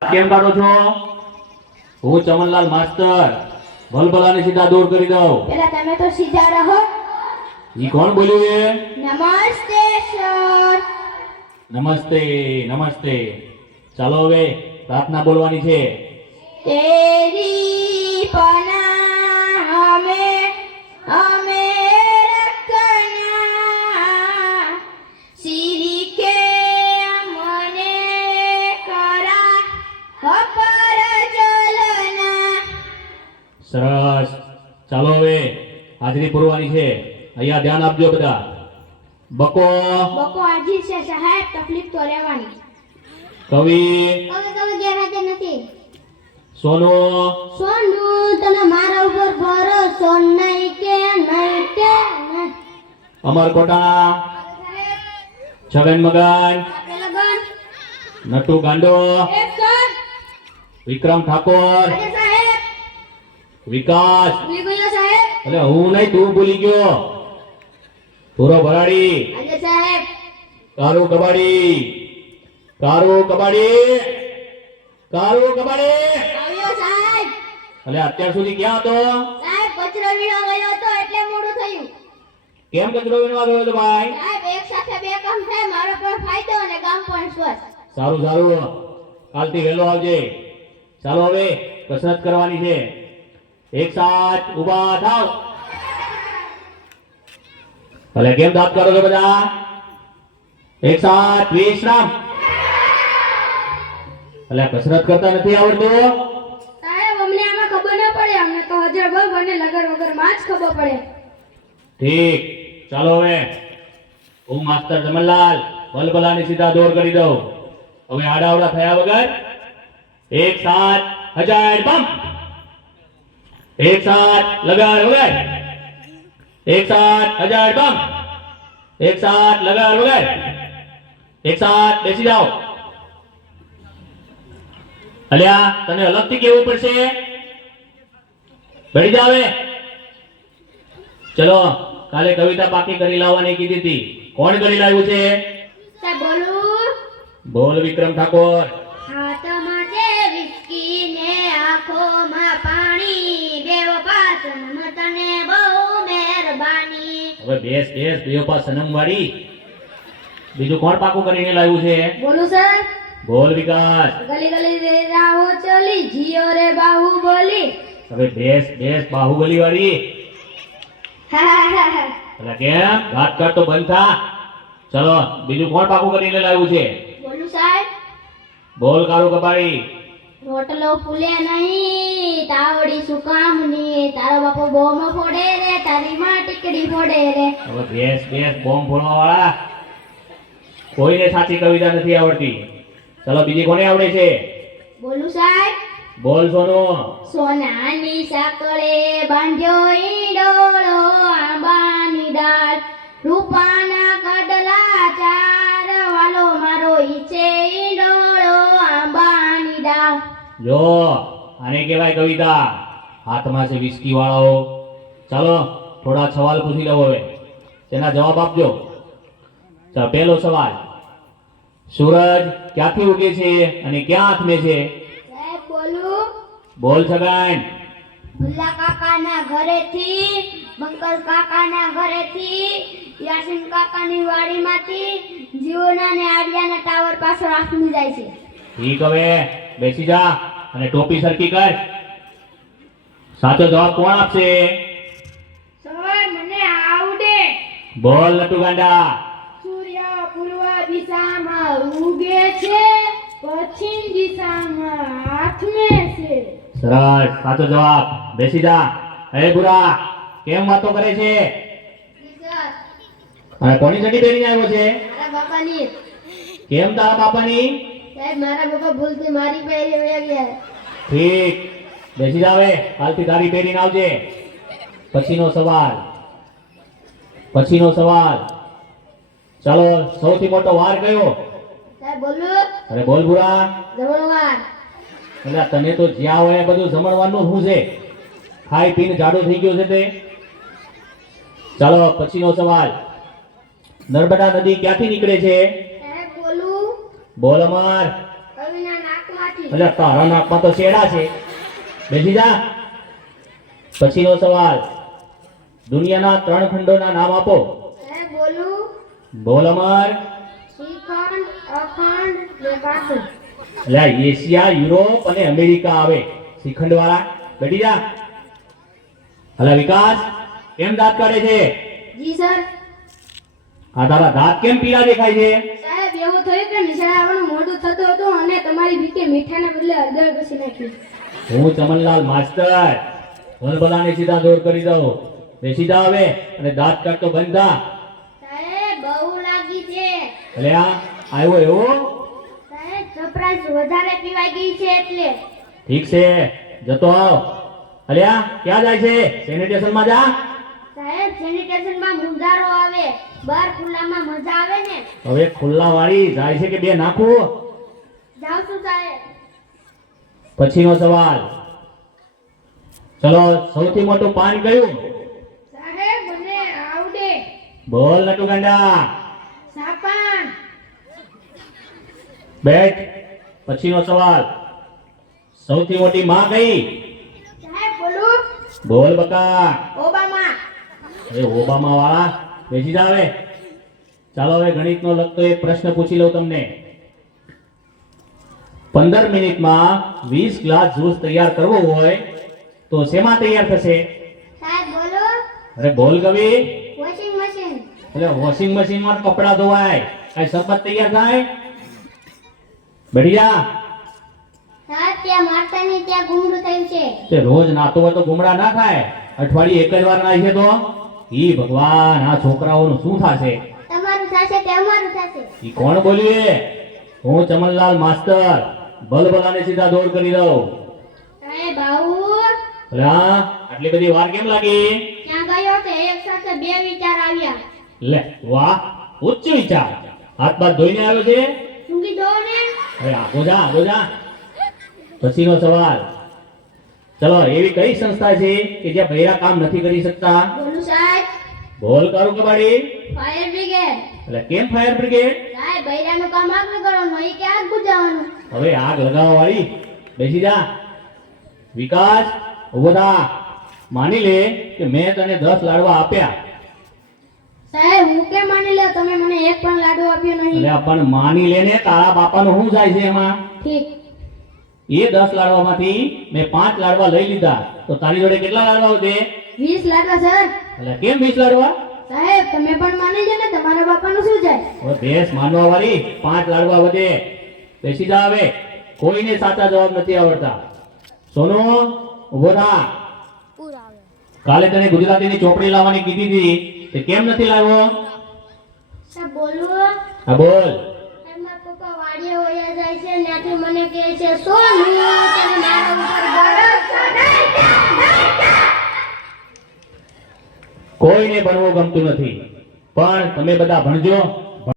કેમ કાઢો છો? હું ચમનલાલ માસ્ટર ભલભલાને સીધા દૂર કરી દઉં. પેલા તમે તો સીધા રહો. ઈ કોણ બોલ્યું એ? નમસ્તે સર. નમસ્તે નમસ્તે. ચાલો હવે પ્રાર્થના બોલવાની છે. તેરી પના અમે રખના સિરી કે મને કરા હપર ચલના. સરસ. ચાલો હવે હાજરી પૂરવાની છે. અહીંયા ધ્યાન આપજો બધા. બકો બકો આજી છે સાહેબ, તકલીફ તો રહેવાની. કવિ તમે દેખાતે નથી. સોનુ સોનુ તને મારા ઉપર ભરોસો નહીં કે નહીં. અમરકોટા છગન મગન લગન નટુ ગાંડો એક સર. વિક્રમ ઠાકોર આજે સાહેબ વિકાસ. ભૂલી ગયો સાહેબ. અરે હું નહીં, તું ભૂલી ગયો. પૂરો ભરાડી આજે સાહેબ કારું કબાડી કારું કબાડી કારું કબાડી. આવ્યો સાહેબ. અલે અત્યાર સુધી ક્યાં હતો? સાહેબ કચરો વીણવા ગયો હતો એટલે મોડું થયું. કેમ કચરો વીણવા ગયો હતો ભાઈ? સાહેબ એક સાથે બે કામ થાય, મારો પણ ફાયદો અને ગામ પણ સ્વસ્થ. સારું સારું, કાલથી વહેલો આવજે. ચાલો હવે કસરત કરવાની છે. એક સાથ ઊભા થાવ. ભલે કેમ દાંત કાઢો છો બધા? એક સાથ વિશ્રામ. ભલે કસરત કરતા નથી આવડતું? સાહેબ અમને આમાં ખબર ન પડે, અમને તો હજાર બગ અને લગર વગર માં જ ખબર પડે. ઠીક. ચાલો હવે હું માસ્ટર જમનલાલ ભલભલાને સીધા દોર કરી દઉં. હવે આડાવડા થયા વગર એક સાથ હજાર બમ. એક સાથ લગાર વગર. એક સાથ હજાર બમ. એક સાથ લગાર વગર. એક સાથ બેસી જાઓ. અલ્યા તને અલગથી કેવું પડશે. બેઠી જાવ. ચલો કાલે કવિતા પાકી કરી લાવવાની કીધી હતી. કોણ કરી લાવ્યું છે? સાહેબ બોલું. બોલ વિક્રમ ઠાકોર. હાથમાં છે વિસ્કી ને આંખોમાં પાણી, બેવ પાસન તને બહુ મહેરબાની. હવે બેસ બેસ બેવપા સનમ વાળી. બીજું કોણ પાકું કરીને લાવ્યું છે? બોલું સર. બોલ વિકાસ. ગલી ગલી રે રાહો ચલી, જીઓ રે બાહુબલી. હવે બેસ બેસ બાહુબલી વાળી. એટલે કેમ વાત કર તો બંધ થા. ચલો બીજું કોણ પાકું કરીને લાવ્યું છે? બોલું સાહેબ. બોલ કારું કબાડી. રોટલો ફૂલે નહીં, તાવડી શું કામની, તારો બાપો બોમ્બ ફોડે રે, તારી માં ટીકડી ફોડે રે. હવે બેસ બેસ બોમ્બ ફોડવા વાળા. કોઈને સાચી કવિતા નથી આવડતી. ચલો બીજી કોને આવડે છે? બોલું સાહેબ. બોલ સોનુ. સોનાની સાંકળે બાંધ્યો ઈંડોળો, આંબાની ડાળ, રૂપાના કડલા ચાર, વાલો મારો ઈચે ઈંડોળો, આંબાની ડાળ. જો આને કહેવાય કવિતા. હાથમાં છે વિસ્કી વાળાઓ. ચાલો થોડા સવાલ પૂછી લઉં હવે, તેના જવાબ આપજો. ચાલો પહેલો સવાલ. સૂરજ ક્યાંથી ઉગે છે અને ક્યાં હાથમે છે? સાહેબ બોલું. બોલ છગન. ભુલ્લા કાકાના ઘરેથી, બંકર કાકાના ઘરેથી, યાસીન કાકાની વાડીમાંથી, જીઓના ને આડિયાના ટાવર પાછળ આથમી જાય છે. ઠીક. હવે બેસી જા અને ટોપી સરખી કર. સાચો જવાબ કોણ આપશે? સર મને આવડે. બોલ નટુ ગાંડા. સૂર્ય પૂર્વ દિશામાં ઉગે છે, પશ્ચિમ દિશામાં આથમે છે. સરસ, સાચો જવાબ. બેસી જા. હે બુરા, કેમ વાતો કરે છે? અને કોની ચડ્ડી પહેરીને આવ્યો છે? મારા બાપાની. કેમ તારા બાપાની? સાહેબ મારા બાપા ભૂલથી મારી પહેરી વયા ગયા. ઠીક. બેસી જાવે. કાલથી તારી પહેરીને આવજે. પછીનો સવાલ. પછીનો સવાલ. ચાલો સૌથી મોટો વાર કયો? સાહેબ બોલું. અરે બોલ બુરા. જમણવાર. એટલે તને તો જ્યાં હોય બધું જમણવાનું શું છે? ખાઈ પીને જાડો થઈ ગયો છે તે. ચાલો પછીનો સવાલ. નર્મદા નદી ક્યાંથી નીકળે છે? સાહેબ બોલું. બોલ અમર. કવિના નાકમાંથી. એટલે તારા નાકમાં તો શેડા છે. બેસી જા. પછીનો સવાલ, દુનિયાના 3 ખંડોના નામ આપો. સાહેબ બોલું. બોલ અમર. શ્રીખંડ, અખંડ ને કાઠું. એટલે એશિયા, યુરોપ અને અમેરિકા આવે શ્રીખંડ વાળા. બેઠી જા. હલા વિકાસ, કેમ દાંત કાઢે છે? જી સર. આ તારા દાંત કેમ પીળા દેખાય છે? સાહેબ એવું થયું કે નિશાળે આવવાનું મોડું થતું હતું અને તમારી ભીખે મીઠાના બદલે હળદર ઘસી નાખ્યું. હું ચમનલાલ માસ્તર વલભલાને સીધા દોર કરી દઉં. બેસી જા હવે અને દાંત કાઢતો બંધ થા. સાહેબ બહુ લાગી છે. એટલે આ આવ્યો એવો? સાહેબ સરપ્રાઈઝ વધારે પીવાઈ ગઈ છે એટલે. ઠીક છે, જતો આવ. અલ્યા ક્યાં જાય છે? સેનિટેશનમાં જા. સાહેબ સેનિટેશનમાં મુંજારો આવે, બહાર ખુલ્લામાં મજા આવે ને. હવે ખુલ્લા વાળી જાય છે કે બે નાખું? જાઉં છું સાહેબ. પછીનો સવાલ, ચલો સૌથી મોટું પાન કયું? સાહેબ મને આવડે. બોલ નટુ ગાંડા. સાપાન. બેઠ. પછીનો સવાલ, સૌથી મોટી માં કઈ? સાહેબ બોલું. બોલ બકા. ઓબામા. એ ઓબામા વાળા, બેસી જા હવે. ચાલો હવે ગણિતનો લગતો એક પ્રશ્ન પૂછી લઉં તમને. 15 મિનિટમાં 20 ગ્લાસ જ્યુસ તૈયાર કરવો હોય તો શેમાં તૈયાર થશે? સાહેબ બોલું. અરે બોલ કવિ. Washing machine. એટલે વોશિંગ મશીનમાં કપડા ધોવાય, કઈ શરબત તૈયાર થાય? બેઠી જા. સાહેબ ત્યાં મારતાની ત્યાં ગુમડું થયું છે. તે રોજ નાતો હોય તો ગુમડા ના થાય, અઠવાડિયે એક જ વાર નાય છે તો? ઈ ભગવાન, આ છોકરાઓનું શું થાશે? તમારું થશે તે અમારું થશે. ઈ કોણ બોલ્યું એ? હું ચમનલાલ માસ્તર ભલભલાને સીધા દોર કરી દઉં. સાહેબ આવું. એટલે હા, આટલી બધી વાર કેમ લાગી? ત્યાં ગયો કે એક સાથે બે વિચાર આવ્યા. લે વાહ, ઉચ્ચ વિચાર. હાથ બાદ ધોઈને આવ્યો છે? ઊંઘી દો ને. અરે આગો જા, આગો જા. પછીનો સવાલ, ચલો એવી કઈ સંસ્થા છે કે જ્યાં બૈરા કામ નથી કરી શકતા? બોલું સાહેબ. બોલ કરું કબાડી. Fire brigade. એટલે કેમ ફાયર બ્રિગેડ? સાહેબ બૈરાનું કામ આગ લગાડવાનું એ કે આગ બુઝાવવાનું. હવે આગ લગાવવા વાળી, બેસી જા. વિકાસ, ઉભો થા. માની લે કે મેં તને 10 લાડવા આપ્યા. સાહેબ હું કેમ માની લ્યો તમે મને એક પણ લાડુ આપ્યો નહીં. એટલે પણ માની લે ને, તારા બાપાનું શું જાય છે એમાં? ઠીક. એ 10 લાડવામાંથી મેં 5 લાડવા લઈ લીધા તો તારી જોડે કેટલા લાડવા વધે? 20 લાડવા સર. એટલે કેમ 20 લાડવા? સાહેબ તમે પણ માની લો ને તમારા બાપાનું શું જાય. હવે ભેંસ માનવા વાળી, 5 લાડવા વધે. બેસી જા હવે. કોઈને સાચા જવાબ નથી આવડતા. સોનુ, ઉભો થા. કાલે તને ગુજરાતીની ચોપડી લાવવાની કીધી હતી, તે કેમ નથી લાવ્યો? સાહેબ બોલું. હા બોલ. એમના પપ્પા વાડીએ વયા જાય છે ત્યાંથી મને કહે છે સોનુ તને મારા ઉપર ભરોસો નહીં. કોઈને ભણવું ગમતું નથી, પણ તમે બધા ભણજો.